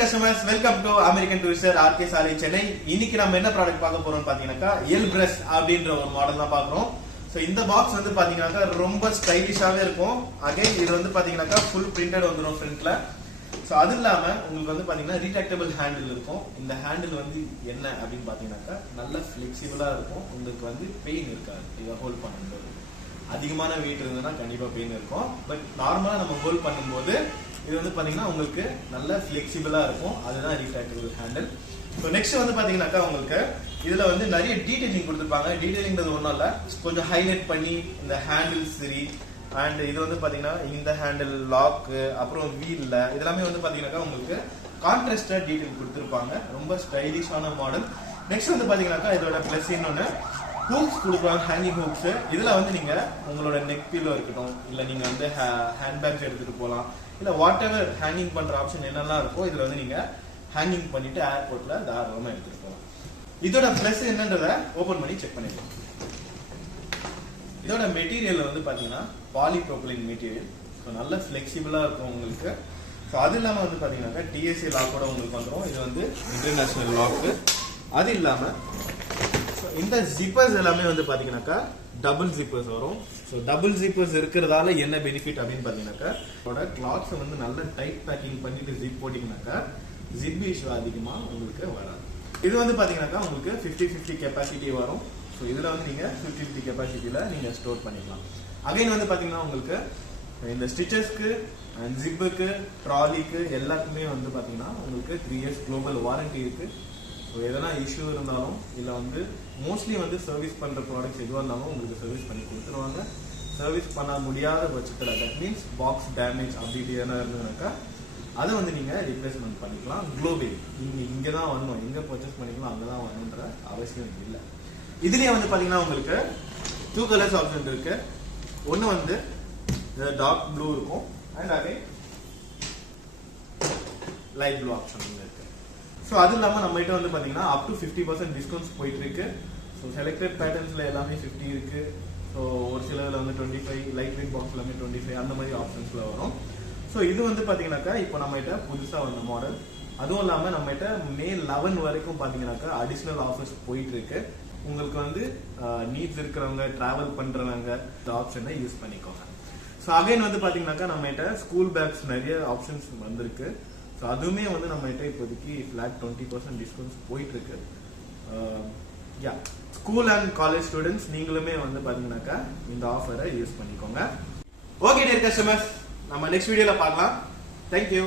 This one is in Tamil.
customers, welcome to American Tourister RK Sari Chennai. இன்னைக்கு நம்ம என்ன ப்ராடக்ட் பார்க்க போறோம்னு பாத்தீங்கன்னா எல் பிரஷ் அப்படின்ற ஒரு மாடல் தான் பார்க்கறோம். சோ இந்த பாக்ஸ் வந்து பாத்தீங்கன்னா ரொம்ப ஸ்டைலிஷாவே இருக்கும். அகைன் இது வந்து பாத்தீங்கன்னா ஃபுல் பிரிண்டட் வந்துரும் ஃப்ரண்ட்ல. சோ அது இல்லாம உங்களுக்கு வந்து பாத்தீங்கன்னா ரீட்ராக்டபிள் ஹேண்டில் இருக்கும். இந்த ஹேண்டில் வந்து என்ன அப்படினு பாத்தீங்கன்னா நல்ல ஃப்ளெக்சிபிளா இருக்கும். உங்களுக்கு வந்து பெயின் இருக்காது. இத ஹோல்ட் பண்ணும்போது அதிகமான வெயிட் இருந்ததுன்னா கண்டிப்பா பெயின் இருக்கும். பட் நார்மலா நம்ம ஹோல்ட் பண்ணும்போது இது வந்து பாத்தீங்கன்னா உங்களுக்கு நல்ல ஃப்ளெக்சிபிளா இருக்கும். அதுதான் ரீட்ராக்டபிள் ஹேண்டில். ஸோ நெக்ஸ்ட் வந்து பாத்தீங்கன்னாக்கா உங்களுக்கு இதுல வந்து நிறைய டீடைலிங் கொடுத்துருப்பாங்க. டீடைலிங்கிறது ஒன்றும் இல்லை, கொஞ்சம் ஹைலைட் பண்ணி இந்த ஹேண்டில் சரி அண்ட் இது வந்து பாத்தீங்கன்னா இந்த ஹேண்டில் லாக்கு அப்புறம் வீல்ல இதெல்லாமே வந்து பாத்தீங்கன்னாக்கா உங்களுக்கு கான்ட்ராஸ்டா டீடைல் கொடுத்துருப்பாங்க. ரொம்ப ஸ்டைலிஷான மாடல். நெக்ஸ்ட் வந்து பாத்தீங்கன்னாக்கா இதோட பிளஸ் இன்னொன்னு ஹூக்ஸ் கொடுக்குறாங்க, ஹேங்கிங் ஹூக்ஸ். இதுல வந்து நீங்க உங்களோட நெக் பீலோ இருக்கட்டும், இல்ல நீங்க வந்து ஹேண்ட் பேக்ஸ் எடுத்துட்டு போகலாம், இல்ல வாட் எவர் ஹேங்கிங் பண்ற ஆப்ஷன் என்னெல்லாம் இருக்கோ இதுல வந்து நீங்க ஹேங்கிங் பண்ணிட்டு ஏர்போர்ட்ல தாராளமா எடுத்துட்டு போகலாம். இதோட பிளஸ் என்னன்றத ஓபன் பண்ணி செக் பண்ணிக்கலாம். இதோட மெட்டீரியல் வந்து பாத்தீங்கன்னா பாலிப்ரோபிலின் மெட்டீரியல். ஸோ நல்ல ஃபிளெக்சிபிளா இருக்கும் உங்களுக்கு. ஸோ அது இல்லாம வந்து பாத்தீங்கன்னா டிஎஸ்சி லாக்கோட உங்களுக்கு வந்துடும். இது வந்து இன்டர்நேஷனல் லாக்கு. அது இல்லாம இந்த ஜிப்பர்ஸ் எல்லாமே வந்து பாத்தீங்கன்னாக்கா டபுள் ஜிப்பர்ஸ் வரும். ஸோ டபுள் ஜிப்பர்ஸ் இருக்கிறதால என்ன பெனிஃபிட் அப்படின்னு பாத்தீங்கன்னாக்கா இதோட கிளாத்ஸை வந்து நல்ல டைட் பேக்கிங் பண்ணிட்டு ஜிப் போட்டீங்கன்னாக்கா ஜிப் இஷ்யூ அதிகமா உங்களுக்கு வராது. இது வந்து பாத்தீங்கன்னாக்கா உங்களுக்கு 50-50 கெப்பாசிட்டி வரும். ஸோ இதுல வந்து நீங்க 50-50 கெப்பாசிட்டியில நீங்க ஸ்டோர் பண்ணிக்கலாம். அகைன் வந்து பாத்தீங்கன்னா உங்களுக்கு இந்த ஸ்டிச்சஸ்க்கு அண்ட் ஜிப்புக்கு ட்ராலிக்கு எல்லாத்துக்குமே வந்து பாத்தீங்கன்னா உங்களுக்கு 3 years குளோபல் வாரண்டி இருக்கு. ஸோ எதனா இஷ்யூ இருந்தாலும் இல்லை வந்து மோஸ்ட்லி வந்து சர்வீஸ் பண்ணுற ப்ராடக்ட்ஸ் எதுவாக இருந்தாலும் உங்களுக்கு சர்வீஸ் பண்ணி கொடுத்துருவாங்க. சர்வீஸ் பண்ண முடியாத பட்சத்தில் தட் மீன்ஸ் பாக்ஸ் டேமேஜ் அப்படி எதனா இருந்ததுனாக்கா அதை வந்து நீங்கள் ரீப்ளேஸ்மெண்ட் பண்ணிக்கலாம். குளோபல் நீங்கள் இங்கே தான் வரணும், எங்கே பர்ச்சேஸ் பண்ணிக்கலாம் அங்கே தான் வரணுன்ற அவசியம் இல்லை. இதுலேயே வந்து பார்த்தீங்கன்னா உங்களுக்கு 2 கலர்ஸ் ஆப்ஷன் இருக்கு. ஒன்று வந்து டார்க் ப்ளூ இருக்கும் அண்ட் அதே லைட் ப்ளூ ஆப்ஷன் இருக்கு. ஸோ அது இல்லாமல் நம்ம கிட்ட வந்து பார்த்தீங்கன்னா அப் டு 50% டிஸ்கவுண்ட்ஸ் போயிட்டு இருக்கு. ஸோ செலக்டட் பேட்டர்ன்ஸ்ல எல்லாமே 50 இருக்கு. ஸோ ஒரு சிலதில் வந்து 25, லைட் வெயிட் பாக்ஸ் எல்லாமே 25 அந்த மாதிரி ஆப்ஷன்ஸ்ல வரும். ஸோ இது வந்து பார்த்தீங்கன்னாக்கா இப்போ நம்ம கிட்ட புதுசாக வந்த மாடல். அதுவும் இல்லாமல் நம்ம கிட்ட மே 11 வரைக்கும் பார்த்தீங்கன்னாக்கா அடிஷ்னல் ஆஃபர்ஸ் போயிட்டு இருக்கு. உங்களுக்கு வந்து நீட்ஸ் இருக்கிறவங்க டிராவல் பண்றவங்க இந்த ஆப்ஷனை யூஸ் பண்ணிக்கோங்க. ஸோ அகைன் வந்து பார்த்தீங்கன்னாக்கா நம்ம கிட்ட ஸ்கூல் பேக்ஸ் நிறைய ஆப்ஷன்ஸ் வந்திருக்கு. ஸோ அதுவுமே வந்து நம்ம கிட்ட இப்போதைக்கு ஃபிளாட் 20% டிஸ்கவுண்ட்ஸ் போயிட்டு இருக்கு. ஸ்கூல் அண்ட் காலேஜ் ஸ்டூடெண்ட்ஸ் நீங்களுமே வந்து பாத்தீங்கன்னாக்கா இந்த ஆஃபரை யூஸ் பண்ணிக்கோங்க. ஓகே டியர் கஸ்டமர்ஸ், நம்ம நெக்ஸ்ட் வீடியோல பார்க்கலாம். தேங்க்யூ.